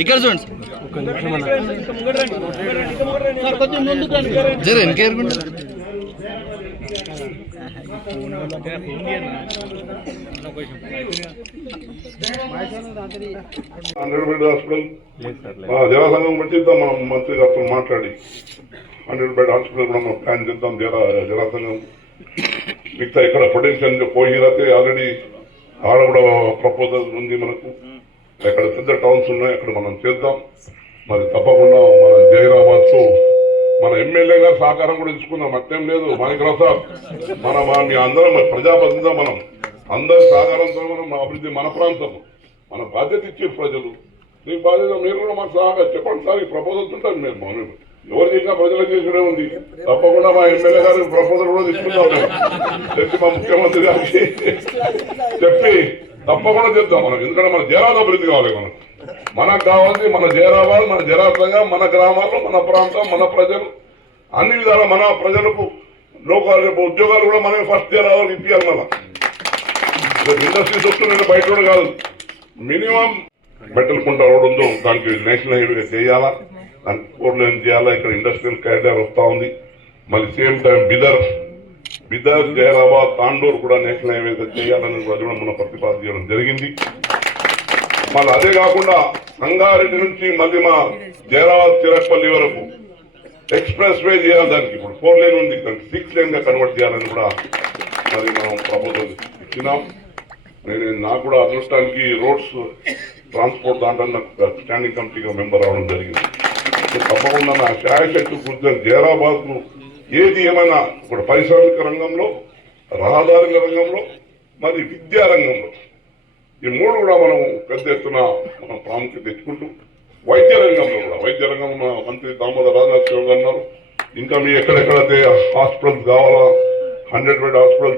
ఇక్కడ చూడండి జర వెనకేరుకుంటా హాస్పిటల్ జలసంఘం పెట్టిద్దాం మనం మంత్రి గారితో మాట్లాడి 100 బెడ్ హాస్పిటల్ కూడా మనం ప్లాన్ చేద్దాం జలసంఘం మిగతా ఇక్కడ పొటెన్షియల్ పోయినైతే ఆల్రెడీ ఆడ కూడా ప్రపోజల్ ఉంది మనకు ఎక్కడ పెద్ద టౌన్స్ ఉన్నాయి అక్కడ మనం చేద్దాం మరి తప్పకుండా మన జైరాబాద్ తో మన ఎమ్మెల్యే గారు సహకారం కూడా తీసుకుందాం అట్టేం లేదు మాణిక్రావు సార్ మీ అందరం ప్రజాప్రతినిధి మనం అందరి సహకారంతో మనం అభివృద్ధి మన ప్రాంతం మన బాధ్యత ఇచ్చే ప్రజలు మీ బాధ్యత మీరు కూడా మాకు సహకారం చెప్పండి సార్ ఈ ప్రపోజల్స్ ఉంటుంది మేము ఎవరు చేసినా ప్రజలకు చేసుకునే ఉంది తప్పకుండా మా ఎమ్మెల్యే గారు ప్రపోజల్ కూడా తీసుకుంటాం చెప్పి మా ముఖ్యమంత్రి గారికి చెప్పి తప్పకుండా చెప్తాం మనం ఎందుకంటే మన జైరాబాద్ అభివృద్ధి కావాలి మనకు కావాల్సి మన జైరాబాద్ మన జైరాబాద్గా మన గ్రామాల్లో మన ప్రాంతం మన ప్రజలు అన్ని విధాల మన ప్రజలకు లోకాలు ఉద్యోగాలు కూడా మనమే ఫస్ట్ జైరాబాద్ ఇప్పించాలి మళ్ళీ ఇండస్ట్రీస్ వస్తున్నాయి బయట కూడా కాదు మినిమం బెట్టలకుంట రోడ్ ఉందో దానికి నేషనల్ హైవే చేయాలా దానికి 4 లేన్ చేయాలా ఇక్కడ ఇండస్ట్రియల్ కారిడార్ వస్తూ ఉంది మళ్ళీ సేమ్ టైం బిదర్ జైరాబాద్ తాండూరు కూడా నేషనల్ హైవే చేయాలని కూడా మనం ప్రతిపాదన చేయడం జరిగింది మళ్ళీ అదే కాకుండా సంగారెడ్డి నుంచి మళ్ళీ మా జైరాబాద్ చిరపల్లి వరకు ఎక్స్ప్రెస్ వే చేయాలి దానికి ఇప్పుడు 4 లేన్ ఉంది దానికి 6 లేన్ గా కన్వర్ట్ చేయాలని కూడా మరి మనం ప్రపోజల్ ఇచ్చినాం నాకు కూడా అదృష్టానికి రోడ్స్ ట్రాన్స్పోర్ట్ దాంట్లో నాకు స్టాండింగ్ కమిటీగా మెంబర్ అవడం జరిగింది తప్పకుండా నా శాయశక్తి కూర్చొని జైరాబాద్ ను ఏది ఏమైనా ఇప్పుడు పారిశ్రామిక రంగంలో రహదారుల రంగంలో మరి విద్యా రంగంలో ఈ 3 కూడా మనం పెద్ద ఎత్తున మనం ప్రాముఖ్యత తెచ్చుకుంటూ వైద్య రంగంలో మంత్రి దామోదర్ రాజనరసింహ గారు అన్నారు ఇంకా మీ ఎక్కడెక్కడైతే హాస్పిటల్స్ కావాలా 100 బెడ్ హాస్పిటల్